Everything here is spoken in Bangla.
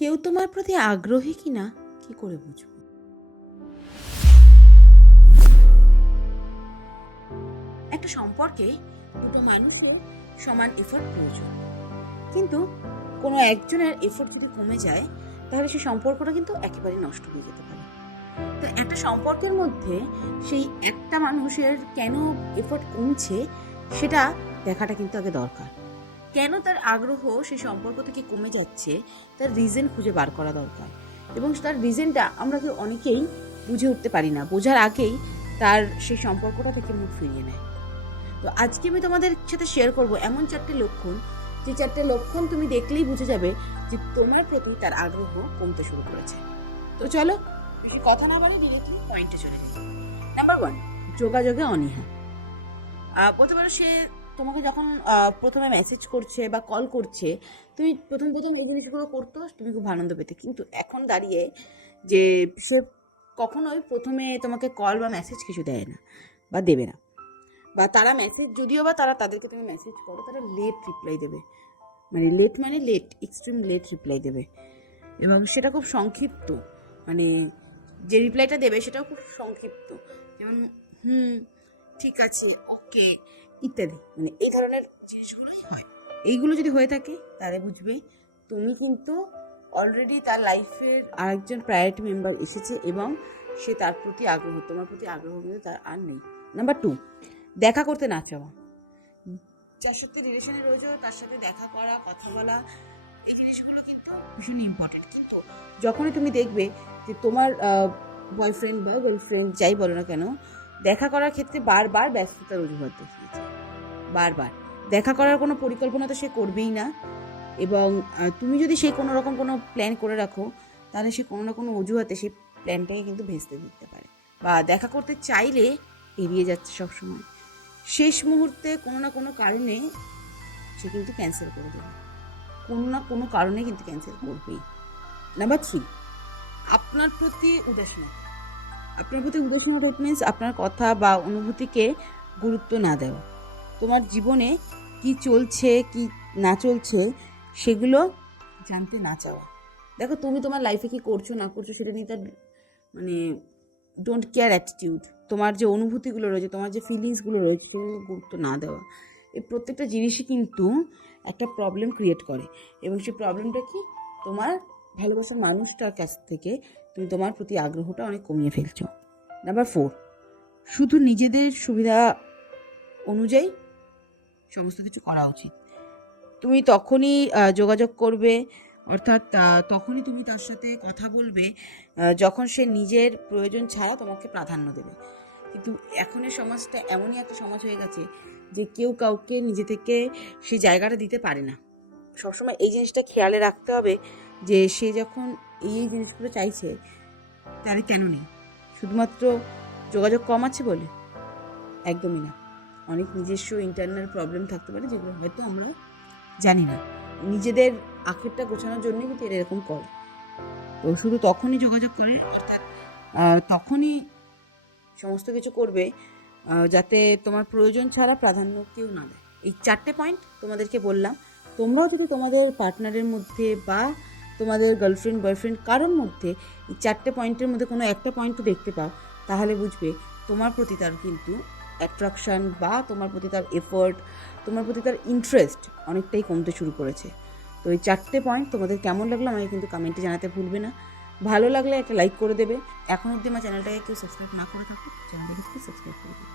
কেউ তোমার প্রতি আগ্রহী কিনা কি করে বুঝবো? একটা সম্পর্কে দুটো মানুষের সমান এফোর্ট প্রয়োজন, কিন্তু কোনো একজনের এফোর্ট যদি কমে যায় তাহলে সেই সম্পর্কটা কিন্তু একেবারে নষ্ট হয়ে যেতে পারে। তো একটা সম্পর্কের মধ্যে সেই একটা মানুষের কেন এফোর্ট কমছে সেটা দেখাটা কিন্তু আগে দরকার। কেন তার আগ্রহ সেই সম্পর্ক থেকে কমে যাচ্ছে তার রিজন খুঁজে বার করা দরকার, এবং তার রিজনটা আমরা অনেকেই বুঝে উঠতে পারি না, বোঝার আগেই তার সেই সম্পর্কটা থেকে মুখ ফিরিয়ে নেয়। তো আজকে আমি তোমাদের সাথে শেয়ার করব এমন 4টে লক্ষণ, যে 4টে লক্ষণ তুমি দেখলেই বুঝে যাবে যে তোমার প্রতি তার আগ্রহ কমতে শুরু করেছে। তো চলো বেশি কথা না বলে ডিরেক্টলি পয়েন্টে চলে যাই। নাম্বার 1, যোগাযোগে অনীহা। প্রথমে সে তোমাকে যখন প্রথমে মেসেজ করছে বা কল করছে, তুমি প্রথম এই জিনিসগুলো করতো, তুমি খুব আনন্দ পেতে, কিন্তু এখন দাঁড়িয়ে যে সে কখনোই প্রথমে তোমাকে কল বা মেসেজ কিছু দেয় না বা দেবে না, বা তারা মেসেজ যদিও বা তাদেরকে তুমি মেসেজ করো, তারা লেট রিপ্লাই দেবে, মানে লেট, এক্সট্রিম লেট রিপ্লাই দেবে, এবং সেটা খুব সংক্ষিপ্ত, মানে যে রিপ্লাইটা দেবে সেটাও খুব সংক্ষিপ্ত, যেমন ঠিক আছে, ওকে ইত্যাদি, মানে এই ধরনের জিনিসগুলোই হয়। এইগুলো যদি হয়ে থাকে তাহলে বুঝবে তুমি কিন্তু অলরেডি তার লাইফের আরেকজন প্রায়োরিটি মেম্বার এসেছে, এবং সে তার প্রতি আগ্রহ, তোমার প্রতি আগ্রহ কিন্তু তার আর নেই। নাম্বার 2, দেখা করতে না চাওয়া। যার সাথে রিলেশনে রয়েছে তার সাথে দেখা করা, কথা বলা, এই জিনিসগুলো কিন্তু ভীষণ ইম্পর্টেন্ট, কিন্তু যখনই তুমি দেখবে যে তোমার বয়ফ্রেন্ড বা গার্লফ্রেন্ড যাই বলো না কেন দেখা করার ক্ষেত্রে বারবার ব্যস্ততার অজুহাত দেখিয়েছে, বারবার দেখা করার কোনো পরিকল্পনা তো সে করবেই না, এবং তুমি যদি সেই কোনো রকম কোনো প্ল্যান করে রাখো তাহলে সে কোনো না কোনো অজুহাতে সেই প্ল্যানটাকে কিন্তু ভেস্তে দিতে পারে, বা দেখা করতে চাইলে এড়িয়ে যাচ্ছে সবসময়, শেষ মুহূর্তে কোনো না কোনো কারণে সে কিন্তু ক্যান্সেল করে দেবে, কোনো না কোনো কারণে কিন্তু ক্যান্সেল করবেই। নাম্বার 3, আপনার প্রতি উদাসীনতা। দ্যাট মিনস আপনার কথা বা অনুভূতিকে গুরুত্ব না দেওয়া, তোমার জীবনে কি চলছে কি না চলছে সেগুলো জানতে না চাওয়া। দেখো তুমি তোমার লাইফে কি করছো না করছো সেটা নিয়ে তার মানে ডোন্ট কেয়ার অ্যাটিটিউড, তোমার যে অনুভূতিগুলো রয়েছে, তোমার যে ফিলিংসগুলো রয়েছে সেগুলো গুরুত্ব না দেওয়া, এই প্রত্যেকটা জিনিসই কিন্তু একটা প্রবলেম ক্রিয়েট করে, এবং সেই প্রবলেমটা কি, তোমার ভালোবাসার মানুষটার কাছ থেকে তুমি তোমার প্রতি আগ্রহটা অনেক কমিয়ে ফেলছো। নাম্বার 4, শুধু নিজেদের সুবিধা অনুযায়ী সমস্ত কিছু করা উচিত। তুমি তখনই যোগাযোগ করবে, অর্থাৎ তখনই তুমি তার সাথে কথা বলবে যখন সে নিজের প্রয়োজন ছাড়া তোমাকে প্রাধান্য দেবে। কিন্তু এখনের সমাজটা এমনই একটা সমাজ হয়ে গেছে যে কেউ কাউকে নিজে থেকে সেই জায়গাটা দিতে পারে না। সবসময় এই জিনিসটা খেয়ালে রাখতে হবে যে সে যখন এই জিনিসগুলো চাইছে তাহলে কেন নেই, শুধুমাত্র যোগাযোগ কম আছে বলে? একদমই না, অনেক নিজস্ব ইন্টারনাল প্রবলেম থাকতে পারে যেগুলো হয়তো আমরা জানি না, নিজেদের আখেরটা গোছানোর জন্যই কিন্তু এরকম করে। তো শুধু তখনই যোগাযোগ করে, অর্থাৎ তখনই সমস্ত কিছু করবে যাতে তোমার প্রয়োজন ছাড়া প্রাধান্য কেউ না দেয়। এই 4টে পয়েন্ট তোমাদেরকে বললাম, তোমরাও যদি তোমাদের পার্টনারের মধ্যে বা তোমাদের গার্লফ্রেন্ড বয়ফ্রেন্ড কারোর মধ্যে এই 4টে পয়েন্টের মধ্যে কোনো একটা পয়েন্টও দেখতে পাও তাহলে বুঝবে তোমার প্রতি তার কিন্তু অ্যাট্রাকশান বা তোমার প্রতি তার এফোর্ট, তোমার প্রতি তার ইন্টারেস্ট অনেকটাই কমতে শুরু করেছে। তো এই 4টে পয়েন্ট তোমাদের কেমন লাগলো আমাকে কিন্তু কমেন্টে জানাতে ভুলবে না। ভালো লাগলে একটা লাইক করে দেবে। এখন অবধি আমার চ্যানেলটাকে কেউ সাবস্ক্রাইব না করে থাকো, চ্যানেলটাকে সাবস্ক্রাইব করে দেবে।